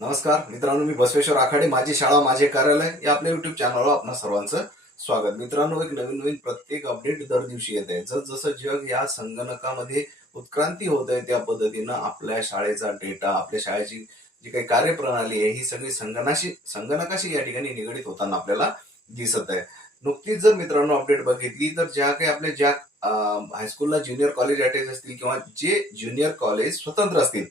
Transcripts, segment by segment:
नमस्कार मित्रांनो मी बसवेश्वर आखाडे माझी शाळा माझे कार्यालय या आपल्या युट्यूब चॅनलवर आपणा सर्वांचं स्वागत. मित्रांनो एक नवीन नवीन प्रत्येक अपडेट दर दिवशी येत आहे. जस जसं जग या संगणकामध्ये उत्क्रांती होत आहे त्या पद्धतीनं आपल्या शाळेचा डेटा आपल्या शाळेची जी काही कार्यप्रणाली आहे ही सगळी संगणाशी संगणकाशी या ठिकाणी निगडीत होताना आपल्याला दिसत आहे. नुकतीच जर मित्रांनो अपडेट बघितली तर ज्या काही आपल्या ज्या हायस्कूलला ज्युनियर कॉलेज अटॅच असतील किंवा जे ज्युनियर कॉलेज स्वतंत्र असतील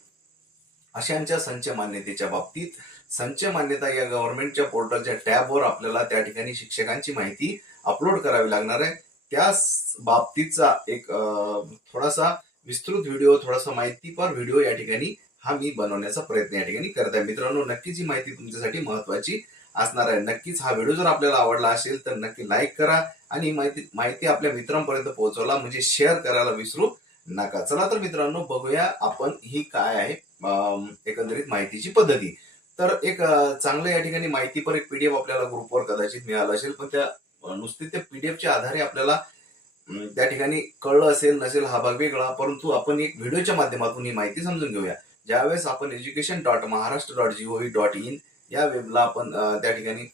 अशांच्या संच मान्यतेच्या बाबतीत संच मान्यता या गव्हर्नमेंटच्या पोर्टलच्या टॅबवर आपल्याला त्या ठिकाणी शिक्षकांची माहिती अपलोड करावी लागणार आहे. त्या बाबतीचा बाबतीतचा एक थोडासा विस्तृत व्हिडिओ थोडासा माहितीपर व्हिडिओ या ठिकाणी हा मी बनवण्याचा प्रयत्न या ठिकाणी करत आहे. मित्रांनो नक्कीच ही माहिती तुमच्यासाठी महत्वाची असणार आहे. नक्कीच हा व्हिडिओ जर आपल्याला आवडला असेल तर नक्की लाईक करा आणि माहिती माहिती आपल्या मित्रांपर्यंत पोहोचवला म्हणजे शेअर करायला विसरू नका. चला तर मित्रांनो बघूया आपण ही काय आहे. एकंदरीत माहितीची पद्धती. तर एक चांगलं या ठिकाणी माहितीपर एक पीडीएफ आपल्याला ग्रुपवर कदाचित मिळालं असेल पण त्या नुसती त्या पीडीएफच्या आधारे आपल्याला त्या ठिकाणी कळलं असेल नसेल हा भाग वेगळा परंतु आपण एक व्हिडिओच्या माध्यमातून ही माहिती समजून घेऊया. ज्यावेळेस आपण education dot Maharashtra dot G O V dot in या वेबला आपण त्या ठिकाणी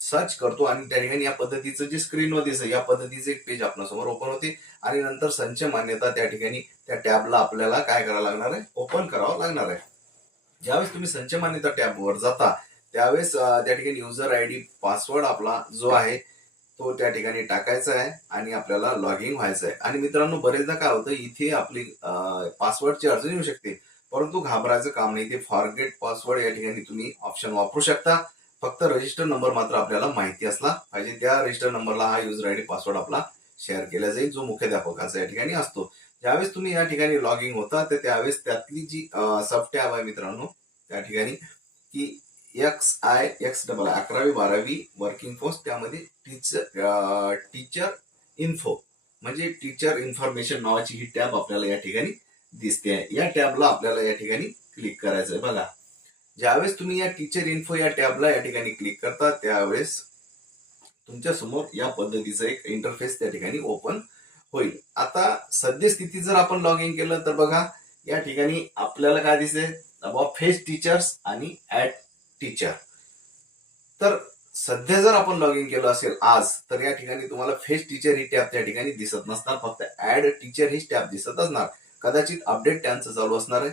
सर्च करतो आणि त्या ठिकाणी या पद्धतीचं जे स्क्रीनवर दिसतं या पद्धतीचं एक पेज आपल्यासमोर ओपन होते. आणि नंतर संच मान्यता त्या ठिकाणी त्या टॅबला आपल्याला काय करावं लागणार आहे? ओपन करावं लागणार आहे. ज्यावेळेस तुम्ही संच मान्यता टॅबवर जाता त्यावेळेस त्या ठिकाणी युजर आय डी पासवर्ड आपला जो आहे तो त्या ठिकाणी टाकायचा आहे आणि आपल्याला लॉग इन व्हायचं आहे. आणि मित्रांनो बरेचदा काय होतं इथे आपली पासवर्डची अडचण येऊ शकते. परंतु घाबरायचं काम नाही ते फॉरगेट पासवर्ड या ठिकाणी तुम्ही ऑप्शन वापरू शकता. फक्त रजिस्टर नंबर मात्र आपल्याला माहिती असला पाहिजे. त्या रजिस्टर नंबरला हा युजर आय डी पासवर्ड आपला शेअर केला जाईल जो मुख्याध्यापकाचा या ठिकाणी असतो. ज्यावेळेस तुम्ही या ठिकाणी लॉग इन होता तर त्यावेळेस त्यातली जी सब टॅब आहे मित्रांनो त्या ठिकाणी की X I X double I अकरावी बारावी वर्किंग फोर्स त्यामध्ये टीचर टीचर इन्फो म्हणजे टीचर इन्फॉर्मेशन नावाची ही टॅब आपल्याला या ठिकाणी दिसते. आहे या टॅबला आपल्याला या ठिकाणी क्लिक करायचं आहे बघा. ज्यावेळेस तुम्ही या टीचर इन्फो या टॅबला या ठिकाणी क्लिक करता त्यावेळेस तुमच्यासमोर या पद्धतीचं एक इंटरफेस त्या ठिकाणी ओपन होईल. आता सद्यस्थिती जर आपण लॉग इन केलं तर बघा या ठिकाणी आपल्याला काय दिसते बाबा फेस टीचर्स आणि ऍट टीचर तर सध्या जर आपण लॉग इन केलं असेल आज तर या ठिकाणी तुम्हाला फेस टीचर ही टॅब त्या ठिकाणी दिसत नसणार. फक्त ऍड टीचर ही टॅब दिसत असणार. कदाचित अपडेट त्यांचं चालू असणार आहे.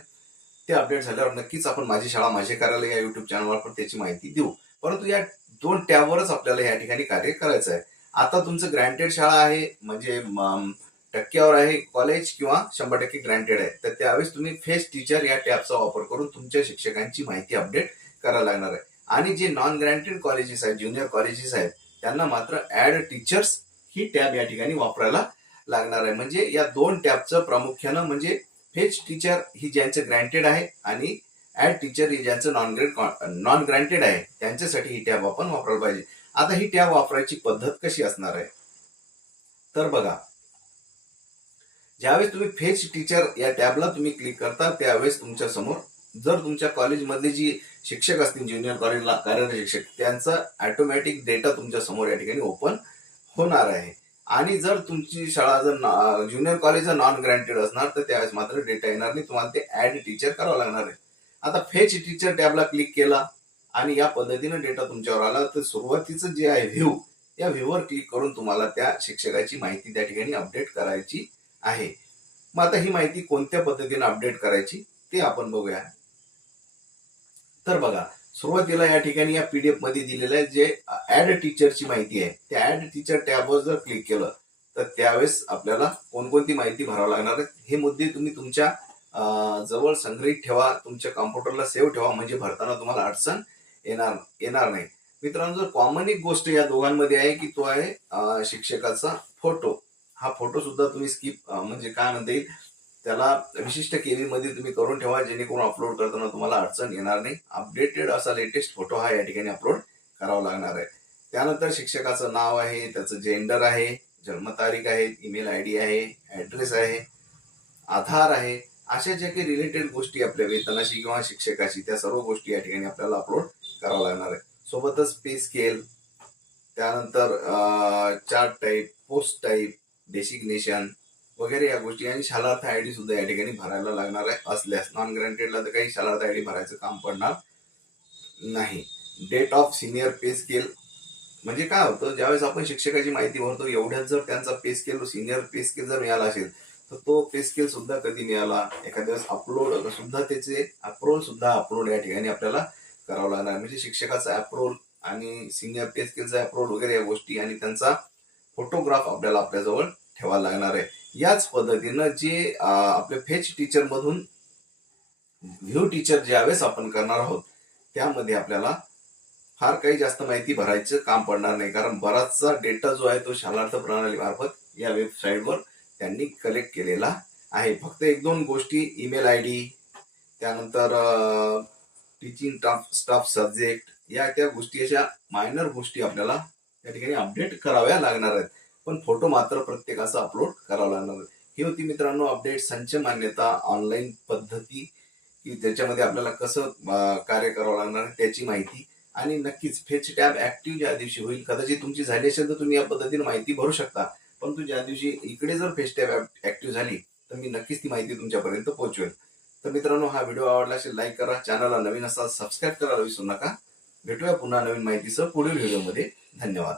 ते अपडेट झाल्यावर नक्कीच आपण माझी शाळा माझे कार्यालय या युट्यूब चॅनलवर पण त्याची माहिती देऊ. परंतु या दोन टॅबवरच आपल्याला या ठिकाणी कार्य करायचं आहे. आता तुमचं ग्रँटेड शाळा आहे म्हणजे टक्क्यावर आहे कॉलेज किंवा शंभर टक्के ग्रँटेड आहे. तर त्यावेळेस तुम्ही फेस टीचर या टॅबचा वापर करून तुमच्या शिक्षकांची माहिती अपडेट करायला लागणार आहे. आणि जे नॉन ग्रँटेड कॉलेजेस आहेत ज्युनियर कॉलेजेस आहेत त्यांना मात्र ऍड टीचर्स ही टॅब या ठिकाणी वापरायला लागणार आहे. म्हणजे या दोन टॅबचं प्रामुख्यानं म्हणजे फेच टीचर ही ज्यांचं ग्रँटेड आहे आणि ऍड टीचर ही ज्यांचं नॉन ग्रेड नॉन ग्रँटेड आहे त्यांच्यासाठी ही टॅब आपण वापरायला पाहिजे. आता ही टॅब वापरायची पद्धत कशी असणार आहे? तर बघा ज्यावेळेस तुम्ही फेच टीचर या टॅबला तुम्ही क्लिक करता त्यावेळेस तुमच्यासमोर जर तुमच्या कॉलेजमधले जी शिक्षक असतील ज्युनियर कॉलेजला कार्यरत शिक्षक त्यांचा ऑटोमॅटिक डेटा तुमच्यासमोर या ठिकाणी ओपन होणार आहे. आणि जर तुमची शाळा जर ज्युनियर कॉलेज जर नॉन ग्रँटेड असणार तर त्यावेळेस मात्र डेटा येणार नाही. तुम्हाला ते ऍड टीचर करावं लागणार आहे. आता फेच टीचर टॅबला क्लिक केला आणि या पद्धतीनं डेटा तुमच्यावर आला तर सुरुवातीचं जे आहे व्ह्यू या व्ह्यूवर क्लिक करून तुम्हाला त्या शिक्षकाची माहिती त्या ठिकाणी अपडेट करायची आहे. मग आता ही माहिती कोणत्या पद्धतीने अपडेट करायची ते आपण बघूया. तर बघा सुरुवातीला या ठिकाणी या पीडीएफमध्ये दिलेलं आहे जे ऍड टीचरची माहिती आहे. त्या ऍड टीचर टॅबवर जर क्लिक केलं तर त्यावेळेस आपल्याला कोणकोणती माहिती भरावं लागणार आहे? हे मुद्दे तुम्ही तुमच्या जवळ संग्रहित ठेवा तुमच्या कॉम्प्युटरला सेव्ह ठेवा म्हणजे भरताना तुम्हाला अडचण येणार येणार नाही. मित्रांनो जर कॉमन एक गोष्ट या दोघांमध्ये आहे की तो आहे शिक्षकाचा फोटो हा फोटो सुद्धा तुम्ही स्किप म्हणजे काय म्हणता येईल? त्याला विशिष्ट केबी मध्ये तुम्ही करून ठेवा जेणेकरून अपलोड करताना तुम्हाला अडचण येणार नाही. अपडेटेड असा लेटेस्ट फोटो हा या ठिकाणी अपलोड करावा लागणार आहे. त्यानंतर शिक्षकाचं नाव आहे त्याचं जेंडर आहे जन्मतारीख आहे ईमेल आय डी आहे ऍड्रेस आहे आधार आहे अशा ज्या काही रिलेटेड गोष्टी आपल्या वेतनाशी किंवा शिक्षकाशी त्या सर्व गोष्टी या ठिकाणी आपल्याला अपलोड करावं लागणार आहे. सोबतच पे स्केल त्यानंतर chart type post type designation वगैरे या गोष्टी. आणि शालार्थ आय डी सुद्धा या ठिकाणी भरायला लागणार आहे. असल्यास नॉन ग्रँटेडला तर काही शालार्थ आय डी भरायचं काम पडणार नाही. Date of senior pay scale म्हणजे काय होतं? ज्यावेळेस आपण शिक्षकाची माहिती भरतो एवढ्यात जर त्यांचा pay scale senior pay scale जर मिळाला असेल तर तो पे स्केल सुद्धा कधी मिळाला? एखाद्या वेळेस अपलोड सुद्धा त्याचे अप्रोल सुद्धा अपलोड या ठिकाणी आपल्याला करावं लागणार म्हणजे शिक्षकाचा अप्रोल आणि सिनियर पे स्केलचा अप्रोल वगैरे या गोष्टी आणि त्यांचा फोटोग्राफ आपल्याला आपल्याजवळ ठेवायला लागणार आहे. याच पद्धतीनं जे आपले आपल्या फेच टीचर मधून व्ह्यू टीचर ज्यावेळेस आपण करणार आहोत त्यामध्ये आपल्याला फार काही जास्त माहिती भरायचं काम पडणार नाही. कारण बराचसा डेटा जो आहे तो शालार्थ प्रणाली मार्फत या वेबसाईटवर त्यांनी कलेक्ट केलेला आहे. फक्त एक दोन गोष्टी ईमेल आय डी त्यानंतर टीचिंग स्टाफ स्टाफ सब्जेक्ट या त्या गोष्टी अशा मायनर गोष्टी आपल्याला त्या ठिकाणी अपडेट कराव्या लागणार आहेत. पण फोटो मात्र प्रत्येकाचा अपलोड करावा लागणार. ही होती मित्रांनो अपडेट संच मान्यता ऑनलाईन पद्धती की त्याच्यामध्ये आपल्याला कसं कार्य करावं लागणार त्याची माहिती. आणि नक्कीच फेच टॅब ऍक्टिव्ह ज्या दिवशी होईल कदाचित तुमची झाली असेल तर तुम्ही या पद्धतीने माहिती भरू शकता. परंतु ज्या दिवशी इकडे जर फेच टॅब ऍक्टिव्ह झाली तर मी नक्कीच ती माहिती तुमच्यापर्यंत पोहोचवेल. तर मित्रांनो हा व्हिडिओ आवडला असेल लाईक करा. चॅनलला नवीन असाल सबस्क्राईब करायला विसरू नका. भेटूया पुन्हा नवीन माहितीसह पुढील व्हिडिओमध्ये धन्यवाद.